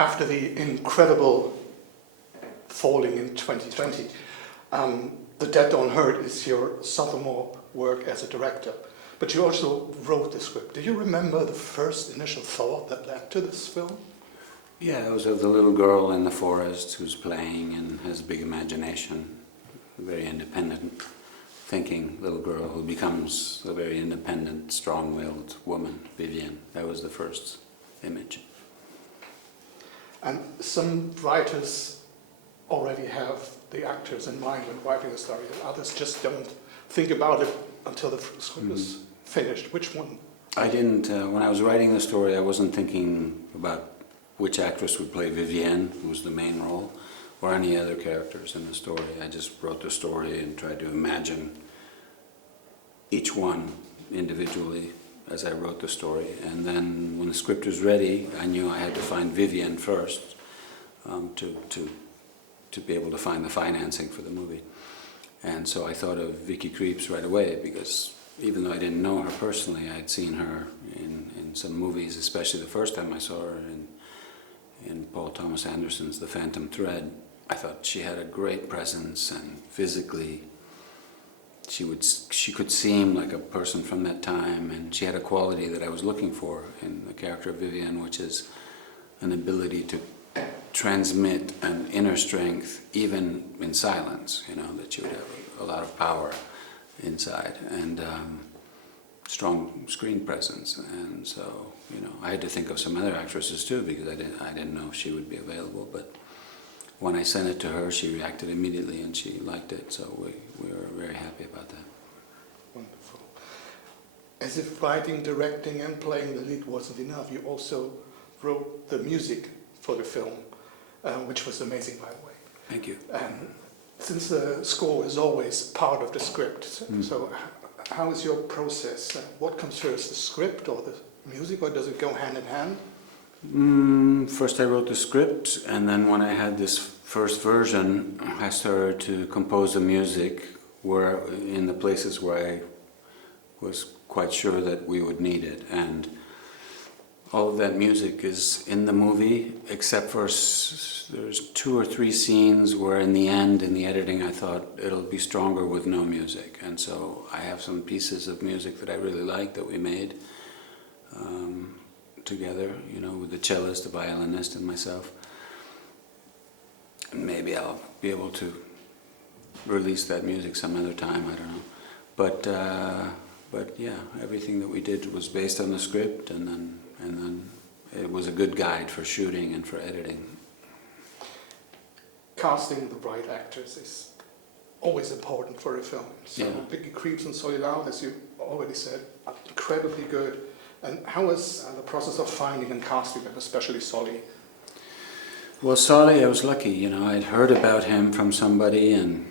after the incredible falling in 2020, The Dead Don't Hurt is your sophomore work as a director, but you also wrote the script. Do you remember the first initial thought that led to this film? Yeah, it was of the little girl in the forest who's playing and has a big imagination, a very independent thinking little girl who becomes a very independent, strong-willed woman, Vivienne. That was the first image. And some writers already have the actors in mind when writing a story, and others just don't think about it until the script is finished. Which one? I didn't, when I was writing the story, I wasn't thinking about which actress would play Vivienne, who was the main role, or any other characters in the story. I just wrote the story and tried to imagine each one individually as I wrote the story. And then when the script was ready, I knew I had to find Vivienne first to be able to find the financing for the movie. And so I thought of Vicky Krieps right away, because even though I didn't know her personally, I had seen her in some movies, especially the first time I saw her in Paul Thomas Anderson's The Phantom Thread. I thought she had a great presence, and physically she could seem like a person from that time, and she had a quality that I was looking for in the character of Vivienne, which is an ability to transmit an inner strength even in silence, you know, that she would have a lot of power inside, and strong screen presence. And so, you know, I had to think of some other actresses too, because I didn't know if she would be available, but when I sent it to her, she reacted immediately and she liked it, so we were very happy about that. Wonderful. As if writing, directing and playing the lead wasn't enough, you also wrote the music for the film, which was amazing, by the way. Thank you. And since the score is always part of the script, so how is your process? What comes first, the script or the music, or does it go hand in hand? First I wrote the script, and then when I had this first version, I started to compose the music where in the places where I was quite sure that we would need it. And all of that music is in the movie, except for there's 2 or 3 scenes where in the end, in the editing, I thought it'll be stronger with no music. And so I have some pieces of music that I really like that we made together, you know, with the cellist, the violinist, and myself. And maybe I'll be able to release that music some other time, I don't know. But yeah, everything that we did was based on the script, and then it was a good guide for shooting and for editing. Casting the right actors is always important for a film. So Yeah. Vicky Krieps and Solly Loud, as you already said, are incredibly good. And how was the process of finding and casting them, especially Solly? Well, Solly, I was lucky, you know, I'd heard about him from somebody, and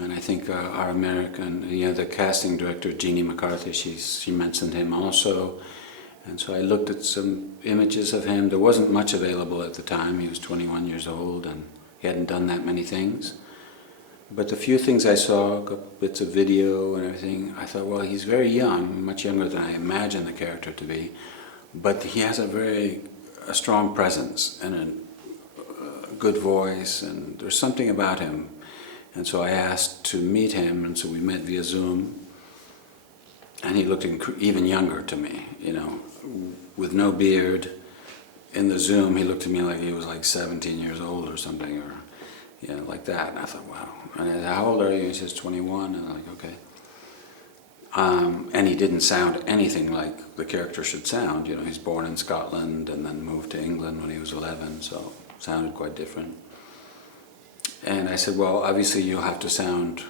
I think our American, you know, the casting director, Jeannie McCarthy, she mentioned him also. And so I looked at some images of him. There wasn't much available at the time. He was 21 years old and he hadn't done that many things. But the few things I saw, bits of video and everything, I thought, well, he's very young, much younger than I imagined the character to be, but he has a strong presence and a good voice, and there's something about him. And so I asked to meet him, and so we met via Zoom, and he looked even younger to me, you know, with no beard. In the Zoom, he looked to me like he was like 17 years old or something, or you know, like that. And I thought, wow. And I said, how old are you? He says, 21. And I'm like, okay. And he didn't sound anything like the character should sound. You know, he's born in Scotland and then moved to England when he was 11, so sounded quite different. And I said, well, obviously you'll have to sound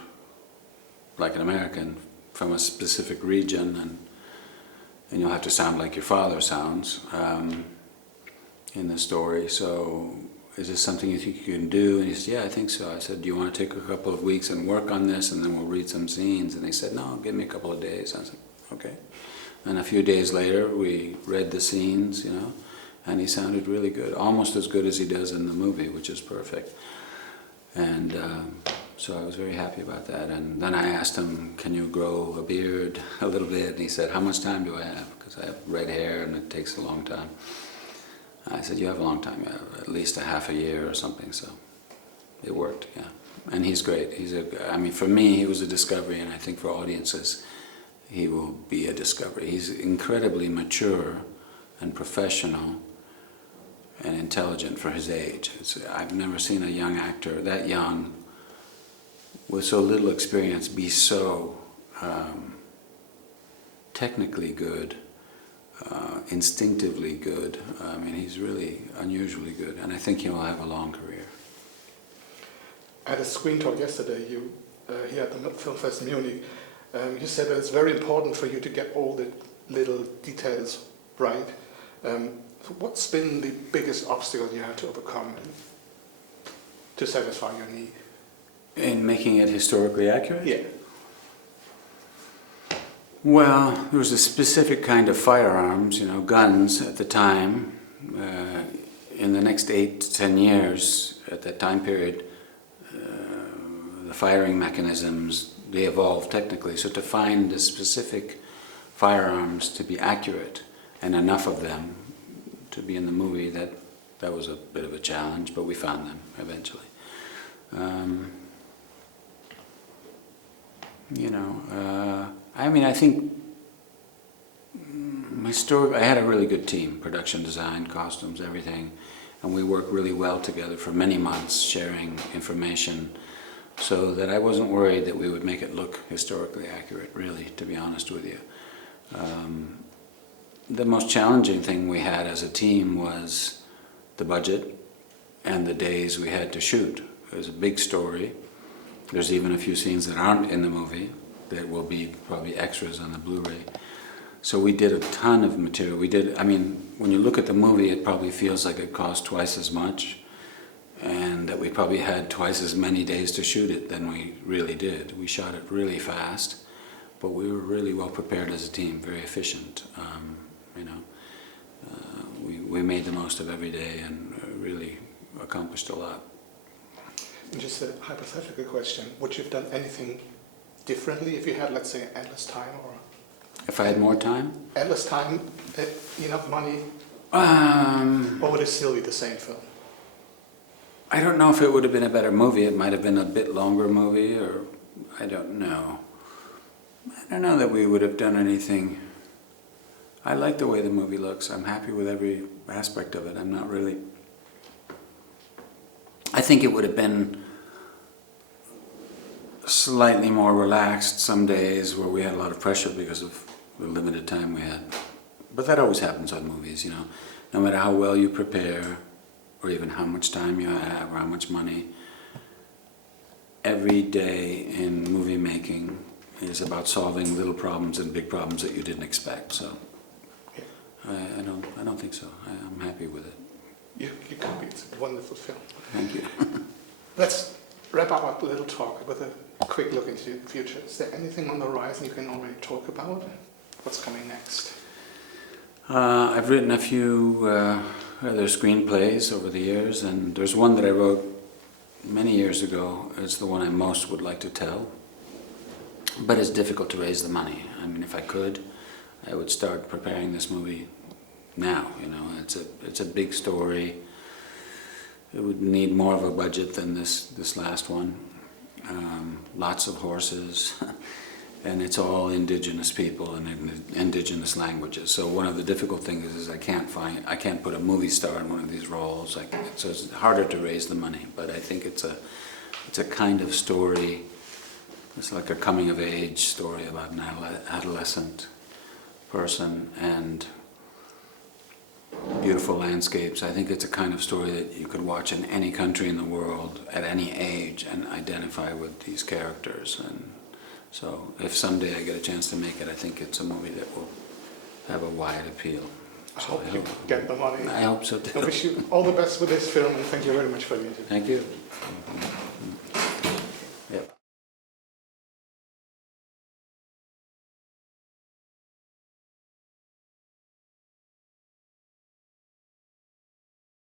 like an American from a specific region, and you'll have to sound like your father sounds in the story. So is this something you think you can do? And he said, yeah, I think so. I said, do you want to take a couple of weeks and work on this, and then we'll read some scenes? And they said, no, give me a couple of days. I said, okay. And a few days later, we read the scenes, you know, and he sounded really good, almost as good as he does in the movie, which is perfect. And so I was very happy about that. And then I asked him, can you grow a beard a little bit? And he said, how much time do I have? Because I have red hair and it takes a long time. I said, you have a long time, you have at least a half a year or something, so it worked, yeah. And he's great. I mean, for me, he was a discovery, and I think for audiences, he will be a discovery. He's incredibly mature and professional and intelligent for his age. I've never seen a young actor that young with so little experience be so technically good, instinctively good. I mean, he's really unusually good, and I think he will have a long career. At a screen talk yesterday, here at the Filmfest Munich, you said that it's very important for you to get all the little details right. What's been the biggest obstacle you had to overcome to satisfy your need? In making it historically accurate? Yeah. Well, there was a specific kind of firearms, guns at the time. In the next 8 to 10 years, at that time period, the firing mechanisms, they evolved technically. So to find the specific firearms to be accurate and enough of them to be in the movie, that was a bit of a challenge, but we found them eventually. I mean, I think I had a really good team, production design, costumes, everything, and we worked really well together for many months, sharing information, so that I wasn't worried that we would make it look historically accurate, really, to be honest with you. The most challenging thing we had as a team was the budget and the days we had to shoot. It was a big story. There's even a few scenes that aren't in the movie that will be probably extras on the Blu-ray. So we did a ton of material. When you look at the movie, it probably feels like it cost twice as much, and that we probably had twice as many days to shoot it than we really did. We shot it really fast, but we were really well prepared as a team, very efficient. We made the most of every day and really accomplished a lot. And just a hypothetical question, would you have done anything differently if you had, let's say, endless time? Or if I had more time? Endless time, enough money, or would it still be the same film? I don't know if it would have been a better movie. It might have been a bit longer movie, or I don't know. I don't know that we would have done anything. I like the way the movie looks. I'm happy with every aspect of it. I'm not really... I think it would have been slightly more relaxed some days where we had a lot of pressure because of the limited time we had. But that always happens on movies, No matter how well you prepare, or even how much time you have, or how much money, every day in movie making is about solving little problems and big problems that you didn't expect. So I don't think so. I'm happy with it. You could be. It's a wonderful film. Thank you. Let's wrap up our little talk with a quick look into the future. Is there anything on the horizon you can already talk about? What's coming next? I've written a few other screenplays over the years, and there's one that I wrote many years ago. It's the one I most would like to tell, but it's difficult to raise the money. I mean, if I could, I would start preparing this movie now. It's a big story. It would need more of a budget than this last one. Lots of horses, and it's all indigenous people and in indigenous languages. So one of the difficult things is I can't put a movie star in one of these roles. So it's harder to raise the money. But I think it's a kind of story. It's like a coming of age story about an adolescent person and beautiful landscapes. I think it's a kind of story that you could watch in any country in the world at any age and identify with these characters. And so if someday I get a chance to make it, I think it's a movie that will have a wide appeal. I hope you get the money. I hope so too. I wish you all the best with this film, and thank you very much for the interview. Thank you.